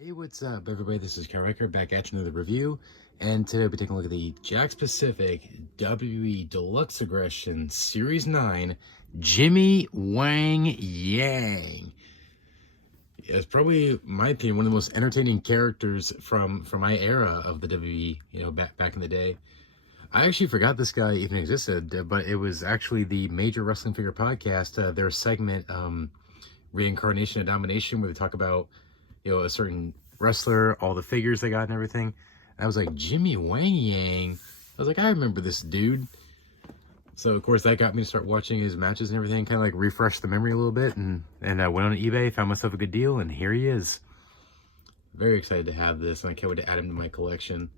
Hey, what's up, everybody? This is Record back at you another review, and today we'll be taking a look at the Jack Pacific WWE Deluxe Aggression Series 9 Jimmy Wang Yang. It's probably, in my opinion, one of the most entertaining characters from my era of the WWE, back in the day. I actually forgot this guy even existed, but it was actually the Major Wrestling Figure Podcast, their segment, Reincarnation and Domination, where they talk about a certain wrestler, all the figures they got and everything. And I was like, Jimmy Wang Yang. I was like, I remember this dude. So, of course, that got me to start watching his matches and everything, kind of like refresh the memory a little bit. And I went on eBay, found myself a good deal, and here he is. Very excited to have this, and I can't wait to add him to my collection.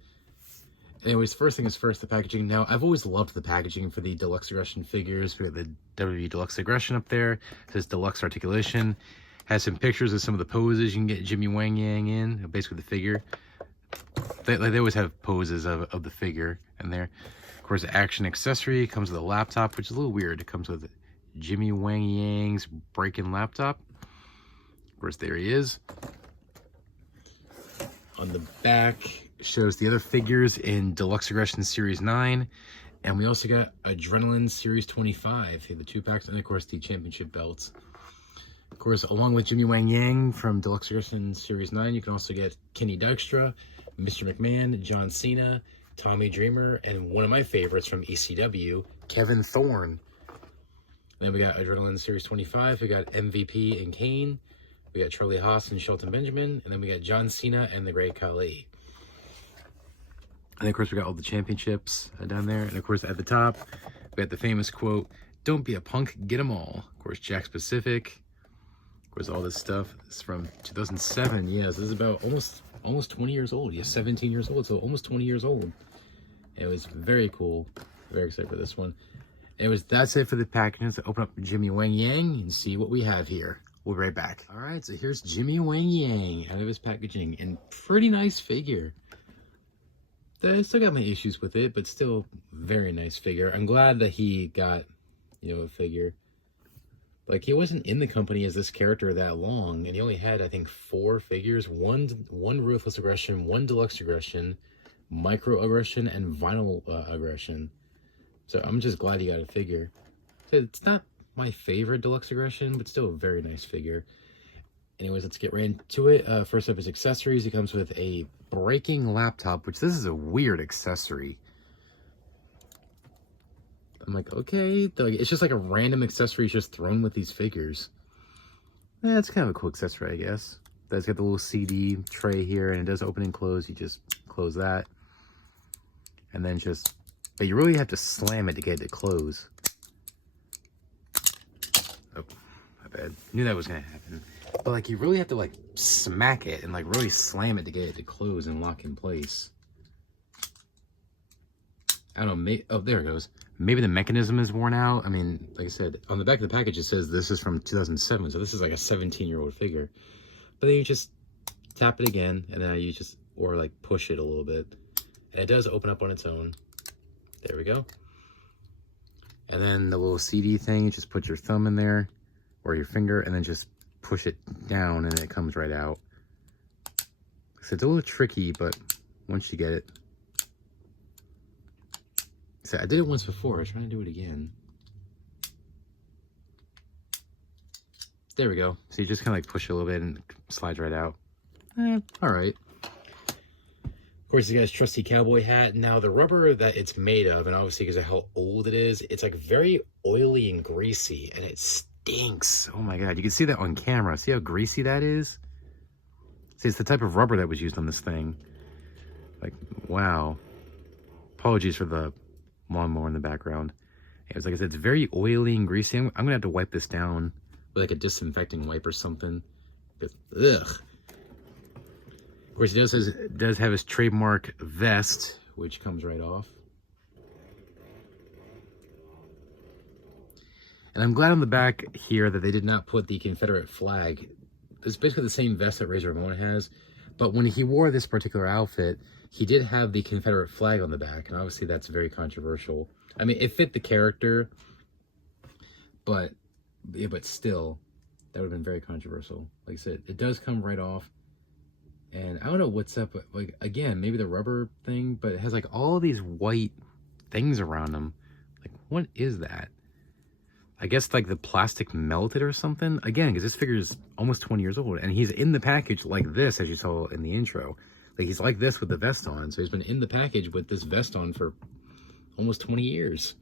Anyways, first thing is first, the packaging. Now, I've always loved the packaging for the Deluxe Aggression figures. We got the WWE Deluxe Aggression up there. It says Deluxe Articulation. Has some pictures of some of the poses you can get Jimmy Wang Yang in, basically the figure. They always have poses of the figure in there. Of course, the action accessory comes with a laptop, which is a little weird. It comes with Jimmy Wang Yang's break-in laptop. Of course, there he is. On the back, shows the other figures in Deluxe Aggression Series 9. And we also got Adrenaline Series 25, the 2-packs, and of course the championship belts. Of course, along with Jimmy Wang Yang from Deluxe Aggression Series 9, you can also get Kenny Dykstra, Mr. McMahon, John Cena, Tommy Dreamer, and one of my favorites from ECW, Kevin Thorne. Then we got Adrenaline Series 25, we got MVP and Kane, we got Charlie Haas and Shelton Benjamin, and then we got John Cena and the Great Khali. And then, of course, we got all the championships down there. And, of course, at the top, we got the famous quote, "Don't be a punk, get them all." Of course, Jack Pacific. Of course, all this stuff is from 2007. Yes, this is about almost 20 years old. Yes, 17 years old, so almost 20 years old. It was very cool. Very excited for this one. That's it for the packaging. Let's open up Jimmy Wang Yang and see what we have here. We'll be right back. All right, so here's Jimmy Wang Yang out of his packaging, and pretty nice figure. I still got my issues with it, but still very nice figure. I'm glad that he got, a figure. Like, he wasn't in the company as this character that long, and he only had, I think, 4 figures. One Ruthless Aggression, 1 Deluxe Aggression, Micro Aggression, and Vinyl Aggression. So I'm just glad he got a figure. It's not my favorite Deluxe Aggression, but still a very nice figure. Anyways, let's get right into it. First up is accessories. It comes with a breaking laptop, which this is a weird accessory. I'm like, okay, it's just like a random accessory just thrown with these figures. That's kind of a cool accessory, I guess. That's got the little CD tray here, and it does open and close. You just close that. And then but you really have to slam it to get it to close. Oh, my bad. Knew that was going to happen. But, like, you really have to, like, smack it and, like, really slam it to get it to close and lock in place. I don't know, oh, there it goes. Maybe the mechanism is worn out. I mean, like I said, on the back of the package, it says this is from 2007, so this is like a 17-year-old figure. But then you just tap it again, and then you just, or like push it a little bit. And it does open up on its own. There we go. And then the little CD thing, you just put your thumb in there, or your finger, and then just push it down, and it comes right out. So it's a little tricky, but once you get it. So I did it once before. I was trying to do it again. There we go. So you just kind of like push it a little bit and it slides right out. All right. Of course, you guys' trusty cowboy hat. Now, the rubber that it's made of, and obviously because of how old it is, it's like very oily and greasy, and it stinks. Oh my God. You can see that on camera. See how greasy that is? See, it's the type of rubber that was used on this thing. Like, wow. Apologies for the lawnmower in the background. It was, like I said, it's very oily and greasy. I'm gonna have to wipe this down with like a disinfecting wipe or something. Ugh. Of course, he does have his trademark vest, which comes right off. And I'm glad on the back here that they did not put the Confederate flag. It's basically the same vest that Razor Ramon has, but when he wore this particular outfit, he did have the Confederate flag on the back, and obviously that's very controversial. I mean, it fit the character, but still, that would have been very controversial. Like I said, it does come right off. And I don't know what's up, like, again, maybe the rubber thing, but it has like all these white things around them. Like, what is that? I guess like the plastic melted or something. Again, because this figure is almost 20 years old, and he's in the package like this, as you saw in the intro. Like, he's like this with the vest on. So he's been in the package with this vest on for almost 20 years.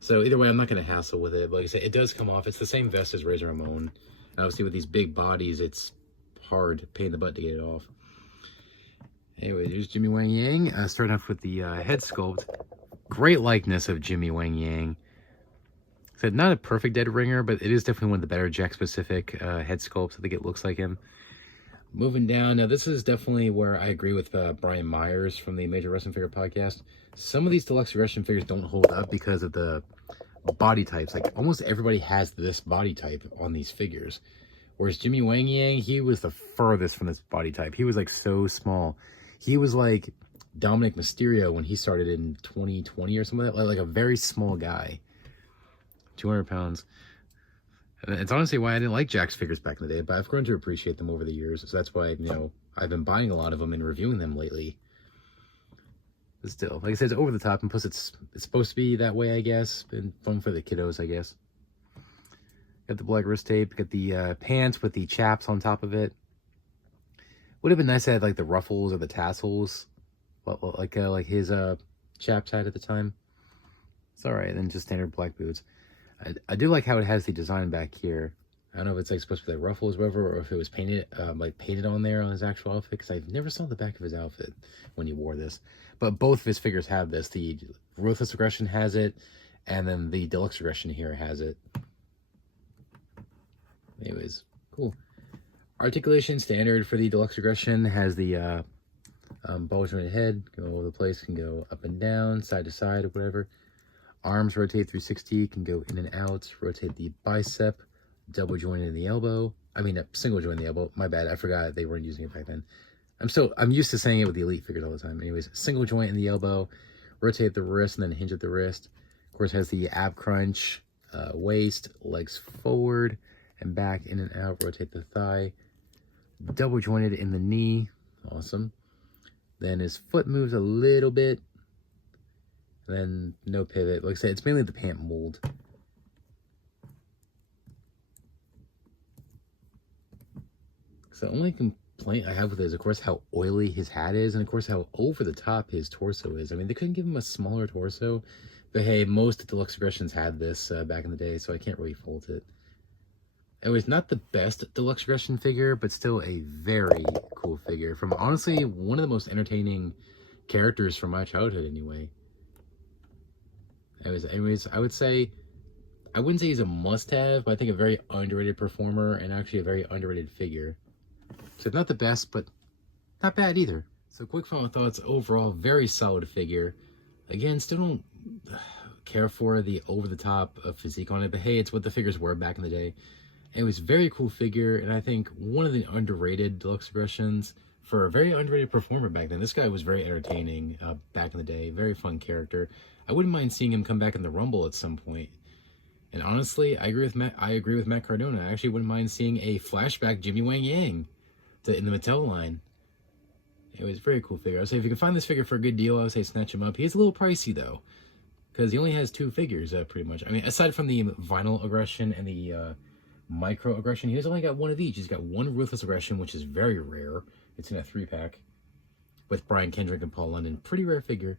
So either way, I'm not going to hassle with it. But like I said, it does come off. It's the same vest as Razor Ramon. And obviously with these big bodies, it's hard, pain in the butt to get it off. Anyway, there's Jimmy Wang Yang. Starting off with the head sculpt. Great likeness of Jimmy Wang Yang. So not a perfect dead ringer, but it is definitely one of the better Jack-specific head sculpts. I think it looks like him. Moving down, now this is definitely where I agree with Brian Myers from the Major Wrestling Figure Podcast. Some of these Deluxe Aggression figures don't hold up because of the body types. Like, almost everybody has this body type on these figures. Whereas Jimmy Wang Yang, he was the furthest from this body type. He was like so small. He was like Dominic Mysterio when he started in 2020 or something like a very small guy. 200 pounds. And it's honestly why I didn't like Jack's figures back in the day, but I've grown to appreciate them over the years. So that's why, you know, I've been buying a lot of them and reviewing them lately. But still, like I said, it's over the top, and plus it's supposed to be that way, I guess. Been fun for the kiddos, I guess. Got the black wrist tape, got the pants with the chaps on top of it. Would have been nice to have like the ruffles or the tassels, like his chaps had at the time. It's all right, then just standard black boots. I do like how it has the design back here. I don't know if it's like supposed to be like ruffles or whatever, or if it was painted like painted on there on his actual outfit, because I never saw the back of his outfit when he wore this. But both of his figures have this. The Ruthless Aggression has it, and then the Deluxe Aggression here has it. Anyways, cool. Articulation standard for the Deluxe Aggression has the ball jointed head, go all over the place, can go up and down, side to side, or whatever. Arms rotate 360, can go in and out, rotate the bicep, double joint in the elbow. I mean, a single joint in the elbow. My bad, I forgot they weren't using it back then. I'm used to saying it with the Elite figures all the time. Anyways, single joint in the elbow, rotate the wrist, and then hinge at the wrist. Of course, has the ab crunch, waist, legs forward and back, in and out, rotate the thigh. Double jointed in the knee, awesome. Then his foot moves a little bit. Then no pivot. Like I said, it's mainly the pant mold. So the only complaint I have with it is, of course, how oily his hat is, and of course how over the top his torso is. I mean, they couldn't give him a smaller torso, but hey, most Deluxe Aggressions had this back in the day, so I can't really fault it. Anyways, not the best Deluxe Aggression figure, but still a very cool figure from, honestly, one of the most entertaining characters from my childhood anyway. Anyways, I wouldn't say he's a must-have, but I think a very underrated performer and actually a very underrated figure. So not the best, but not bad either. So quick final thoughts. Overall, very solid figure. Again, still don't care for the over-the-top physique on it, but hey, it's what the figures were back in the day. It was a very cool figure, and I think one of the underrated Deluxe Aggressions for a very underrated performer back then. This guy was very entertaining back in the day. Very fun character. I wouldn't mind seeing him come back in the Rumble at some point. And honestly, I agree with Matt Cardona. I actually wouldn't mind seeing a flashback Jimmy Wang Yang in the Mattel line. It was a very cool figure. I would say if you can find this figure for a good deal, I would say snatch him up. He is a little pricey though, because he only has 2 figures pretty much. I mean, aside from the Vinyl Aggression and the Micro Aggression, he's only got 1 of each. He's got 1 Ruthless Aggression, which is very rare. It's in a 3-pack with Brian Kendrick and Paul London. Pretty rare figure.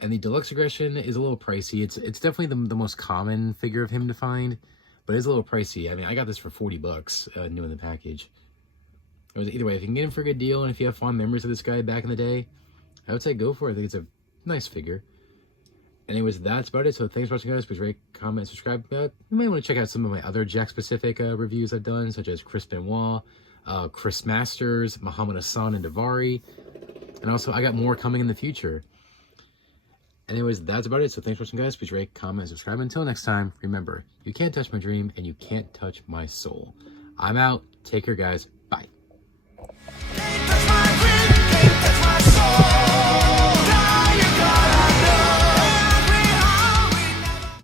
And the Deluxe Aggression is a little pricey. It's definitely the most common figure of him to find, but it's a little pricey. I mean, I got this for $40 new in the package. Either way, if you can get him for a good deal, and if you have fond memories of this guy back in the day, I would say go for it. I think it's a nice figure. Anyways, that's about it. So thanks for watching, guys. Please rate, comment, subscribe. You might want to check out some of my other Jack-specific reviews I've done, such as Chris Benoit, Chris Masters, Muhammad Hassan, and Davari. And also, I got more coming in the future. Anyways, that's about it. So thanks for watching, guys. Please rate, comment, subscribe. Until next time, remember, you can't touch my dream, and you can't touch my soul. I'm out. Take care, guys.